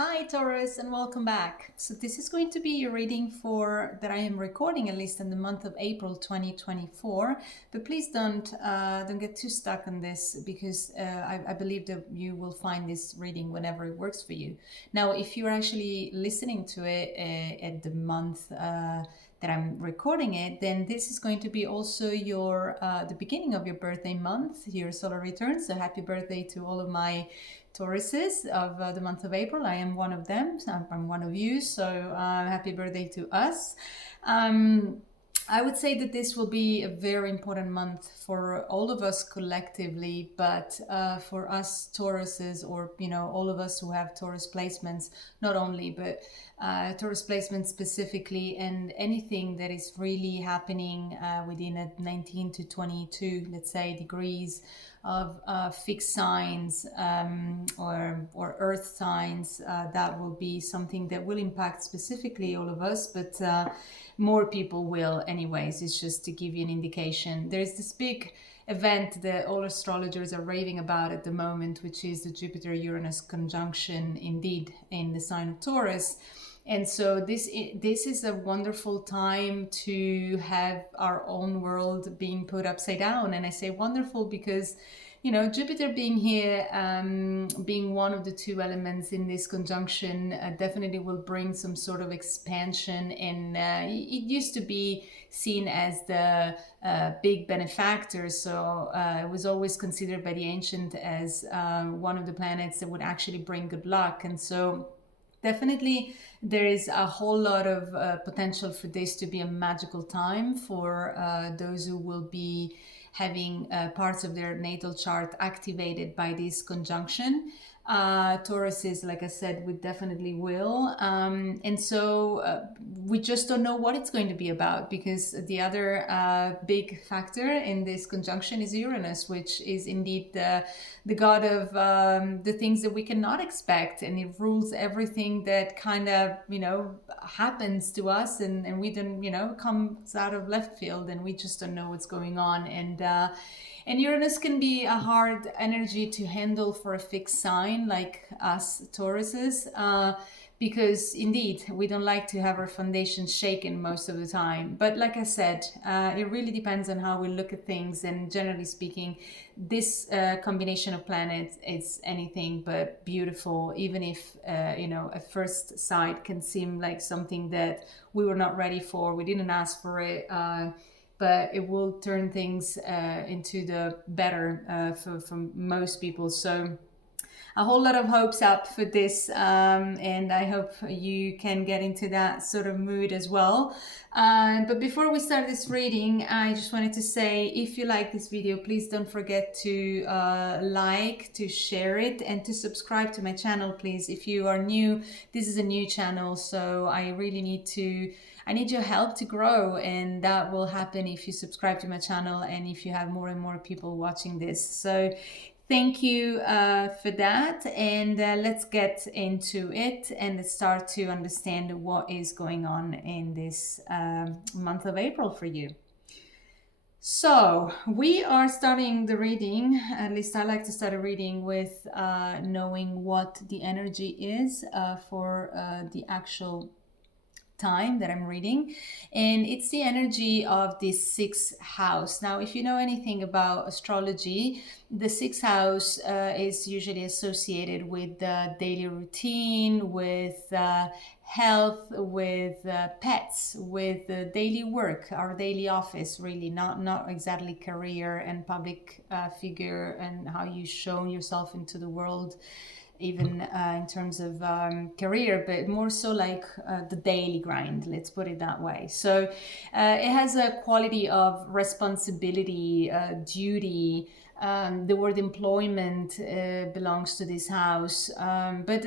Hi Taurus, and welcome back. So this is going to be your reading for that I am recording, at least in the month of April 2024. But please don't get too stuck on this, because I believe that you will find this reading whenever it works for you. Now, if you're actually listening to it at the month that I'm recording it, then this is going to be also your the beginning of your birthday month, your solar return. So happy birthday to all of my Tauruses of the month of April. I am one of them. So I'm one of you. So happy birthday to us. Um, I would say that this will be a very important month for all of us collectively, but for us Tauruses, or all of us who have Taurus placements, not only, but Taurus placements specifically, and anything that is really happening within a 19 to 22, let's say, degrees of fixed signs or earth signs, that will be something that will impact specifically all of us, but more people will anyways. It's just to give you an indication. There's this big event that all astrologers are raving about at the moment, which is the Jupiter-Uranus conjunction, indeed, in the sign of Taurus. And so this is a wonderful time to have our own world being put upside down. And I say wonderful because, Jupiter being here, being one of the two elements in this conjunction, definitely will bring some sort of expansion. And it used to be seen as the big benefactor. So it was always considered by the ancient as one of the planets that would actually bring good luck. And so definitely there is a whole lot of potential for this to be a magical time for those who will be having parts of their natal chart activated by this conjunction. Tauruses, like I said, we definitely will. And so we just don't know what it's going to be about, because the other big factor in this conjunction is Uranus, which is indeed the god of the things that we cannot expect. And it rules everything that kind of, happens to us, and we don't, comes out of left field, and we just don't know what's going on. And Uranus can be a hard energy to handle for a fixed sign like us Tauruses, because indeed we don't like to have our foundation shaken most of the time. But like I said, it really depends on how we look at things. And generally speaking, this combination of planets is anything but beautiful, even if, at first sight can seem like something that we were not ready for. We didn't ask for it. But it will turn things into the better for most people. So a whole lot of hopes up for this, and I hope you can get into that sort of mood as well. But before we start this reading, I just wanted to say, if you like this video, please don't forget to like, to share it, and to subscribe to my channel, please. If you are new, this is a new channel, so I really need your help to grow, and that will happen if you subscribe to my channel and if you have more and more people watching this. So thank you for that, and let's get into it and let's start to understand what is going on in this month of April for you. So we are starting the reading, at least I like to start a reading with knowing what the energy is for the actual time that I'm reading, and it's the energy of this sixth house. Now, if you know anything about astrology, the sixth house is usually associated with the daily routine, with health, with pets, with daily work, our daily office, really, not exactly career and public figure and how you show yourself into the world, even in terms of career, but more so like the daily grind, let's put it that way. So it has a quality of responsibility, duty. The word employment belongs to this house, but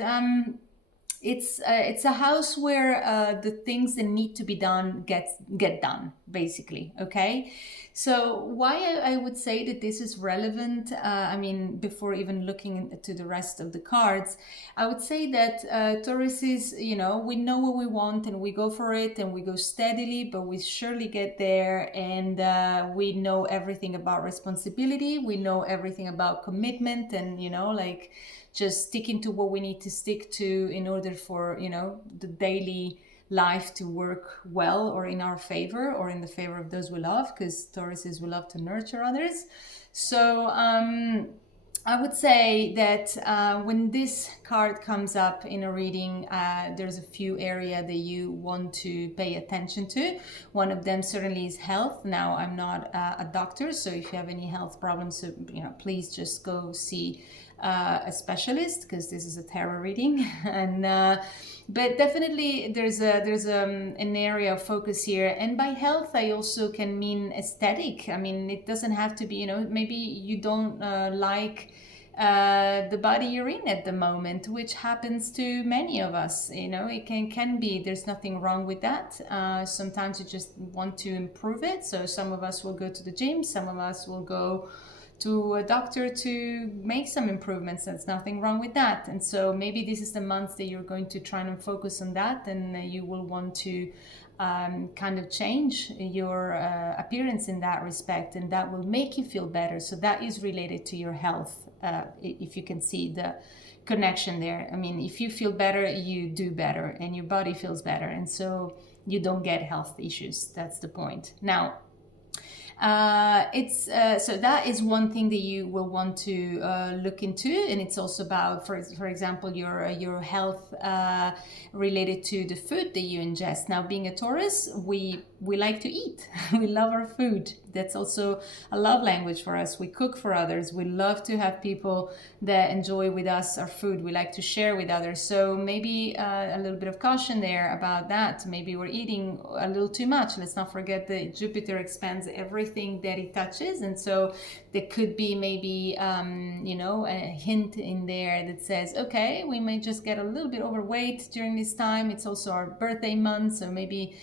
it's a house where the things that need to be done get done, basically. Okay, so why I would say that this is relevant, I mean, before even looking into the rest of the cards, I would say that Taurus is, we know what we want and we go for it and we go steadily, but we surely get there. And we know everything about responsibility. We know everything about commitment and, like just sticking to what we need to stick to in order for, you know, the daily life to work well or in our favor or in the favor of those we love, because Tauruses will love to nurture others. So I would say that when this card comes up in a reading, there's a few areas that you want to pay attention to. One of them certainly is health. Now, I'm not a doctor, so if you have any health problems, you know, please just go see a specialist, because this is a tarot reading. And but definitely there's an area of focus here. And by health, I also can mean aesthetic. I mean, it doesn't have to be, you know, maybe you don't like the body you're in at the moment, which happens to many of us. You know, it can be, there's nothing wrong with that. Sometimes you just want to improve it. So some of us will go to the gym, some of us will go to a doctor to make some improvements. There's nothing wrong with that. And so maybe this is the month that you're going to try and focus on that, and you will want to kind of change your appearance in that respect, and that will make you feel better. So that is related to your health, if you can see the connection there. I mean, if you feel better, you do better, and your body feels better, and so you don't get health issues. That's the point. Now, so that is one thing that you will want to look into, and it's also about, for example, your health related to the food that you ingest. Now, being a Taurus, we like to eat. We love our food. That's also a love language for us. We cook for others. We love to have people that enjoy with us our food. We like to share with others. So maybe a little bit of caution there about that. Maybe we're eating a little too much. Let's not forget that Jupiter expands everything that it touches. And so there could be maybe, you know, a hint in there that says, okay, we may just get a little bit overweight during this time. It's also our birthday month. So maybe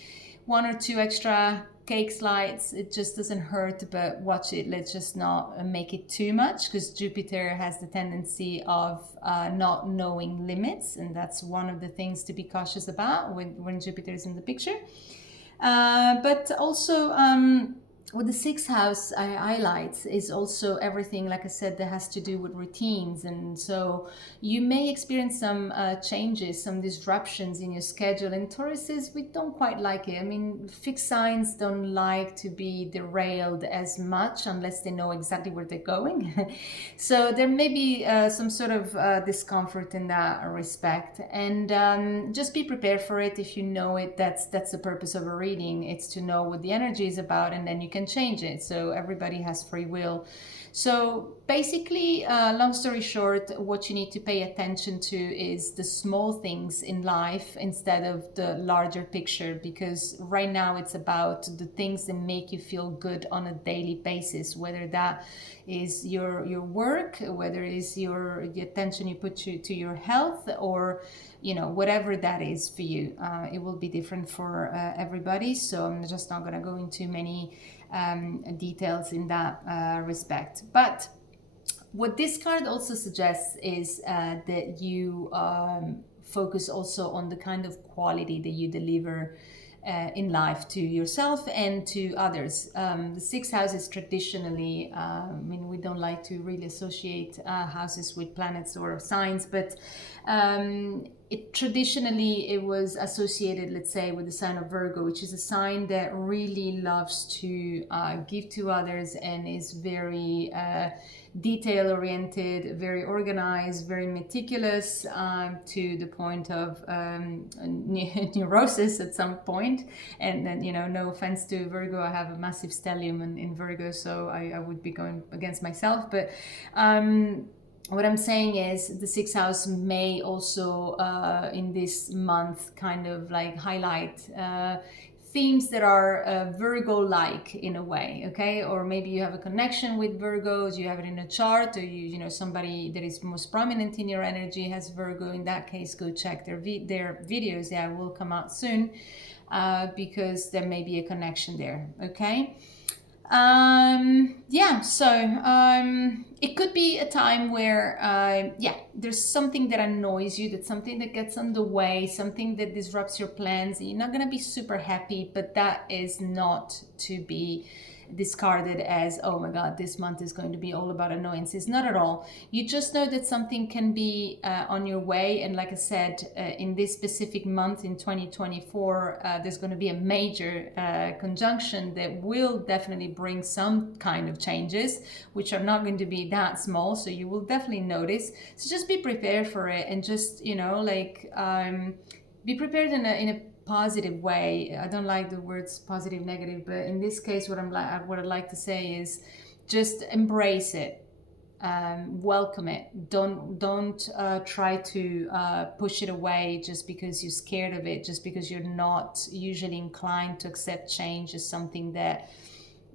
1 or 2 extra cake slides, it just doesn't hurt, but watch it. Let's just not make it too much, because Jupiter has the tendency of not knowing limits, and that's one of the things to be cautious about when Jupiter is in the picture. But also what the sixth house highlights is also everything, like I said, that has to do with routines. And so you may experience some changes, some disruptions in your schedule. And Tauruses, we don't quite like it. I mean, fixed signs don't like to be derailed as much unless they know exactly where they're going. So there may be some sort of discomfort in that respect. And just be prepared for it. If you know it, that's the purpose of a reading. It's to know what the energy is about, and then you can change it. So everybody has free will. So basically, long story short, what you need to pay attention to is the small things in life instead of the larger picture, because right now it's about the things that make you feel good on a daily basis, whether that is your work, whether it is the attention you put to your health, or you know, whatever that is for you. It will be different for everybody, so I'm just not going to go into many details in that respect. But what this card also suggests is that you focus also on the kind of quality that you deliver in life to yourself and to others. The sixth house is traditionally, I mean, we don't like to really associate houses with planets or signs, but traditionally it was associated, let's say, with the sign of Virgo, which is a sign that really loves to give to others and is very detail oriented, very organized, very meticulous, to the point of neurosis at some point. And then, you know, no offense to Virgo, I have a massive stellium in Virgo, so I would be going against myself. But what I'm saying is the sixth house may also in this month kind of like highlight themes that are Virgo-like in a way, okay? Or maybe you have a connection with Virgos, you have it in a chart, or you know, somebody that is most prominent in your energy has Virgo. In that case, go check their videos. Yeah, will come out soon, because there may be a connection there, okay? Yeah, so it could be a time where there's something that annoys you, that's something that gets on the way, something that disrupts your plans. You're not going to be super happy, but that is not to be discarded as, oh my God, this month is going to be all about annoyances. Not at all. You just know that something can be on your way. And like I said, in this specific month in 2024, there's going to be a major conjunction that will definitely bring some kind of changes, which are not going to be that small. So you will definitely notice. So just be prepared for it, and just, be prepared in a positive way. I don't like the words positive, negative, but in this case, what I'd like to say is just embrace it, welcome it. Don't try to push it away just because you're scared of it, just because you're not usually inclined to accept change as something that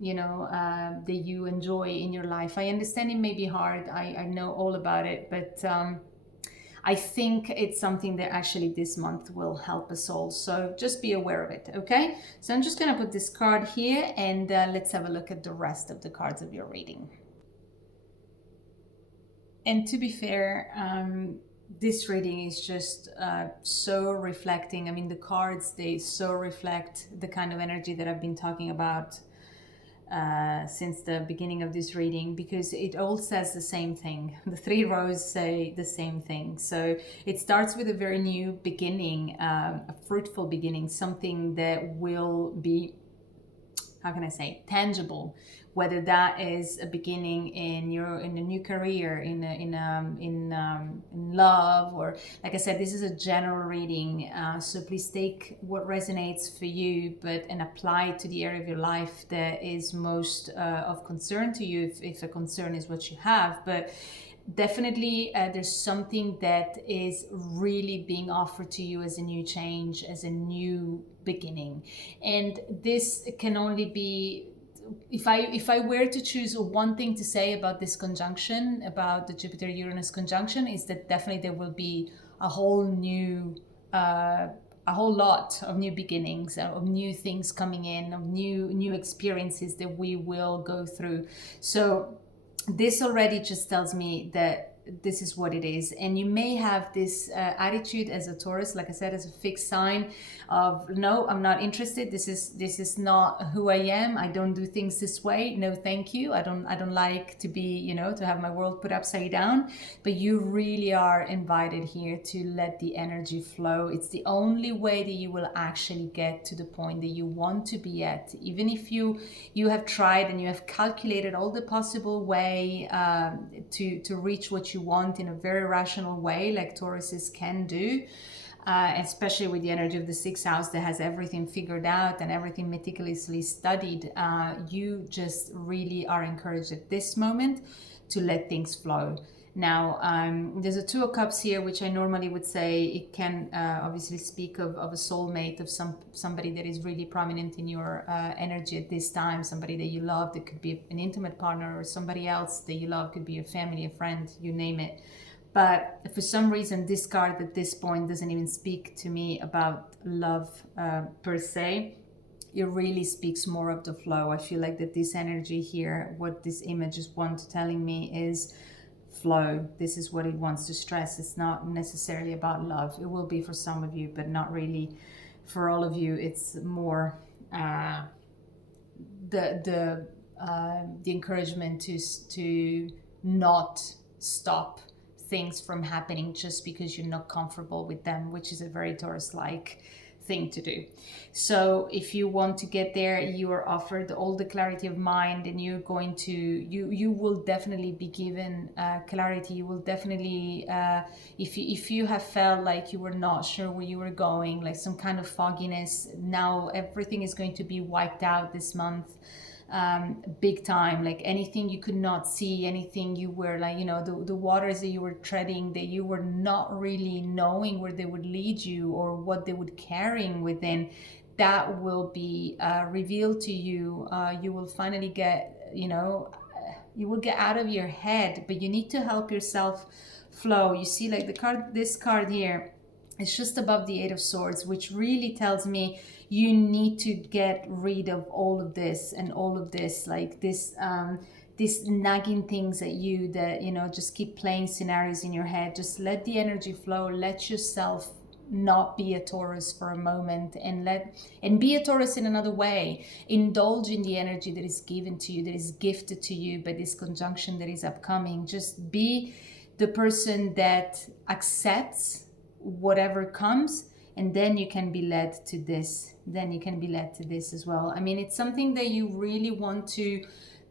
that you enjoy in your life. I understand it may be hard. I know all about it, but I think it's something that actually this month will help us all. So just be aware of it, okay? So I'm just going to put this card here, and let's have a look at the rest of the cards of your reading. And to be fair, this reading is just so reflecting. I mean, the cards, they so reflect the kind of energy that I've been talking about since the beginning of this reading, because it all says the same thing. The three rows say the same thing. So it starts with a very new beginning, a fruitful beginning, something that will be, how can I say, tangible, whether that is a beginning in a new career, in love, or like I said, this is a general reading. So please take what resonates for you, and apply it to the area of your life that is most of concern to you, if a concern is what you have. But definitely there's something that is really being offered to you as a new change, as a new beginning. And this can only be, if I were to choose one thing to say about this conjunction, about the Jupiter-Uranus conjunction, is that definitely there will be a whole lot of new beginnings, of new things coming in, of new experiences that we will go through. So this already just tells me that this is what it is. And you may have this attitude as a Taurus, like I said, as a fixed sign of, no, I'm not interested. This is not who I am. I don't do things this way. No, thank you. I don't like to be, to have my world put upside down. But you really are invited here to let the energy flow. It's the only way that you will actually get to the point that you want to be at. Even if you have tried and you have calculated all the possible way to reach what you want in a very rational way, like Tauruses can do, especially with the energy of the sixth house that has everything figured out and everything meticulously studied. You just really are encouraged at this moment to let things flow. Now, there's a Two of Cups here, which I normally would say it can obviously speak of a soulmate, of somebody that is really prominent in your energy at this time, somebody that you love. That could be an intimate partner, or somebody else that you love, could be a family, a friend, you name it. But for some reason, this card at this point doesn't even speak to me about love per se. It really speaks more of the flow. I feel like that this energy here, what this image is telling me is flow. This is what it wants to stress. It's not necessarily about love. It will be for some of you, but not really for all of you. It's more the encouragement to not stop things from happening just because you're not comfortable with them, which is a very Taurus-like thing to do. So if you want to get there, you are offered all the clarity of mind, and you're going to, you will definitely be given clarity. You will definitely, if you have felt like you were not sure where you were going, like some kind of fogginess, now everything is going to be wiped out this month. Big time, like anything you could not see, anything you were like, the waters that you were treading, that you were not really knowing where they would lead you or what they would carrying within, that will be revealed to you. You will finally get, you will get out of your head, but you need to help yourself flow. You see, like this card here, it's just above the Eight of Swords, which really tells me you need to get rid of all of this and all of this, like this nagging things at you that, just keep playing scenarios in your head. Just let the energy flow. Let yourself not be a Taurus for a moment, and be a Taurus in another way. Indulge in the energy that is given to you, that is gifted to you by this conjunction that is upcoming. Just be the person that accepts whatever comes, and then you can be led to this. Then you can be led to this as well. I mean, it's something that you really want to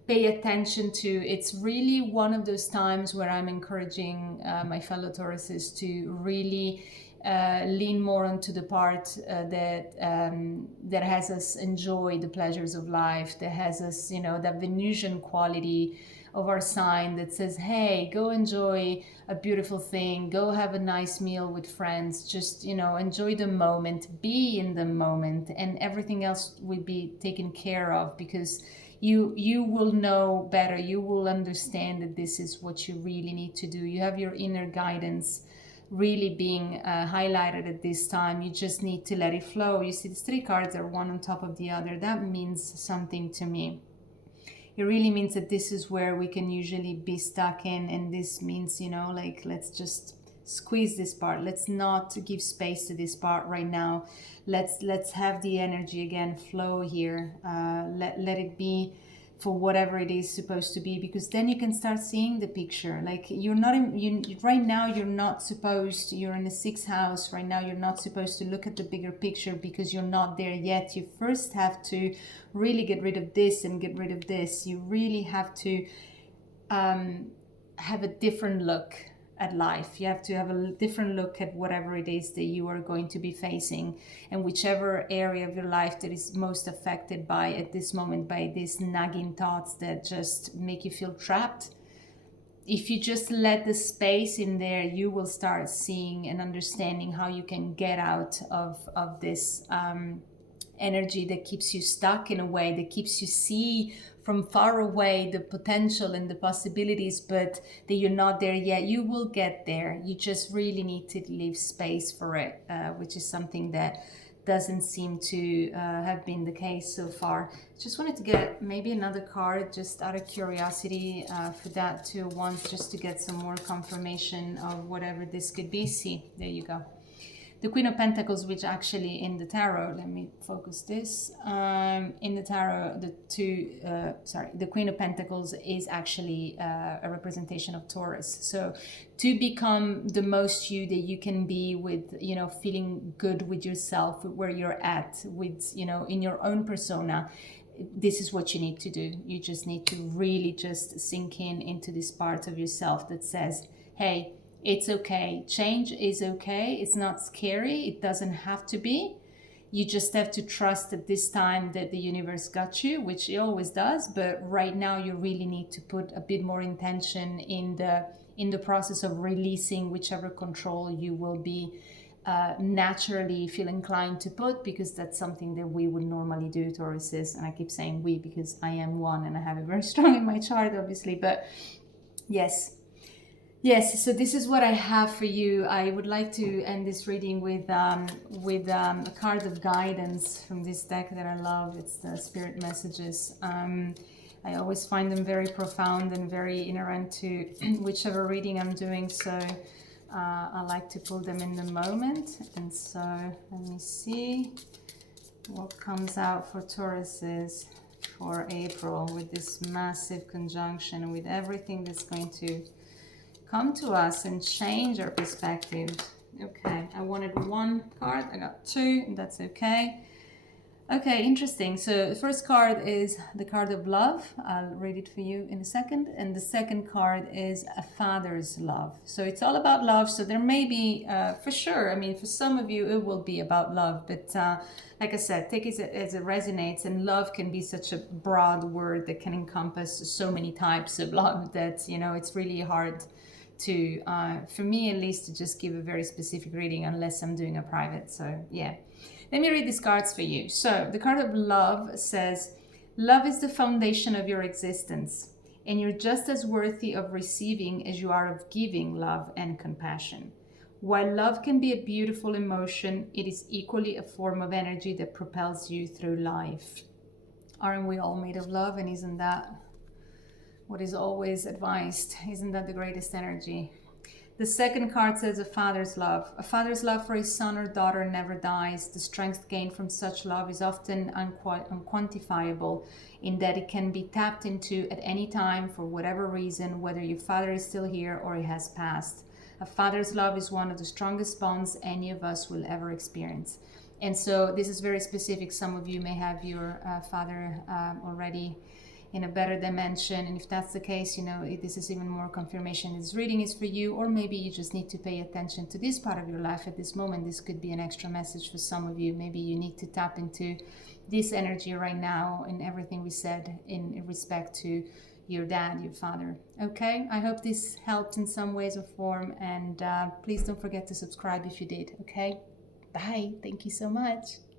pay attention to. It's really one of those times where I'm encouraging my fellow Tauruses to really lean more onto the part that has us enjoy the pleasures of life, that has us, you know, that Venusian quality of our sign that says, hey, go enjoy a beautiful thing, go have a nice meal with friends, just, you know, enjoy the moment, be in the moment, and everything else will be taken care of, because you will know better, you will understand that this is what you really need to do. You have your inner guidance really being highlighted at this time. You just need to let it flow. You see these three cards are one on top of the other. That means something to me. It really means that this is where we can usually be stuck in, and this means, you know, like, let's just squeeze this part. Let's not give space to this part right now. Let's have the energy again flow here. Let it be for whatever it is supposed to be, because then you can start seeing the picture. Like, you're not in, right now you're not supposed to, you're in the sixth house right now, you're not supposed to look at the bigger picture because you're not there yet. You first have to really get rid of this and get rid of this. You really have to have a different look at life. You have to have a different look at whatever it is that you are going to be facing, and whichever area of your life that is most affected by, at this moment, by these nagging thoughts that just make you feel trapped. If you just let the space in there, you will start seeing and understanding how you can get out of this energy that keeps you stuck, in a way that keeps you see from far away the potential and the possibilities, but that you're not there yet. You will get there. You just really need to leave space for it, which is something that doesn't seem to have been the case so far. Just wanted to get maybe another card, just out of curiosity, for that too, once, just to get some more confirmation of whatever this could be. See, there you go. The Queen of Pentacles, which actually in the tarot, let me focus this, in the tarot, the Queen of Pentacles is actually a representation of Taurus. So to become the most you that you can be, with, you know, feeling good with yourself, where you're at, with, you know, in your own persona, this is what you need to do. You just need to really just sink into this part of yourself that says, hey, it's okay. Change is okay. It's not scary. It doesn't have to be. You just have to trust at this time that the universe got you, which it always does. But right now, you really need to put a bit more intention in the process of releasing whichever control you will be naturally feel inclined to put, because that's something that we would normally do, Tauruses. And I keep saying we because I am one and I have it very strong in my chart, obviously. But yes. Yes, so this is what I have for you. I would like to end this reading with a card of guidance from this deck that I love. It's the Spirit Messages. I always find them very profound and very inherent to whichever reading I'm doing. So I like to pull them in the moment. And so let me see what comes out for Tauruses for April, with this massive conjunction, with everything that's going to come to us and change our perspectives. Okay, I wanted one card, I got two, and that's okay. Okay, interesting. So the first card is the card of love. I'll read it for you in a second. And the second card is a father's love. So it's all about love. So there may be, for sure, I mean, for some of you, it will be about love. But like I said, take it as it resonates. And love can be such a broad word that can encompass so many types of love that, you know, it's really hard to, for me at least, to just give a very specific reading unless I'm doing a private. So yeah, let me read these cards for you. So the card of love says, love is the foundation of your existence, and you're just as worthy of receiving as you are of giving love and compassion. While love can be a beautiful emotion, it is equally a form of energy that propels you through life. Aren't we all made of love? And isn't that what is always advised? Isn't that the greatest energy? The second card says a father's love. A father's love for his son or daughter never dies. The strength gained from such love is often unquantifiable in that it can be tapped into at any time for whatever reason, whether your father is still here or he has passed. A father's love is one of the strongest bonds any of us will ever experience. And so this is very specific. Some of you may have your father already in a better dimension, and if that's the case, this is even more confirmation this reading is for you. Or maybe you just need to pay attention to this part of your life at this moment. This could be an extra message for some of you. Maybe you need to tap into this energy right now in everything we said in respect to your dad, your father. Okay, I hope this helped in some ways or form, and please don't forget to subscribe if you did. Okay, bye. Thank you so much.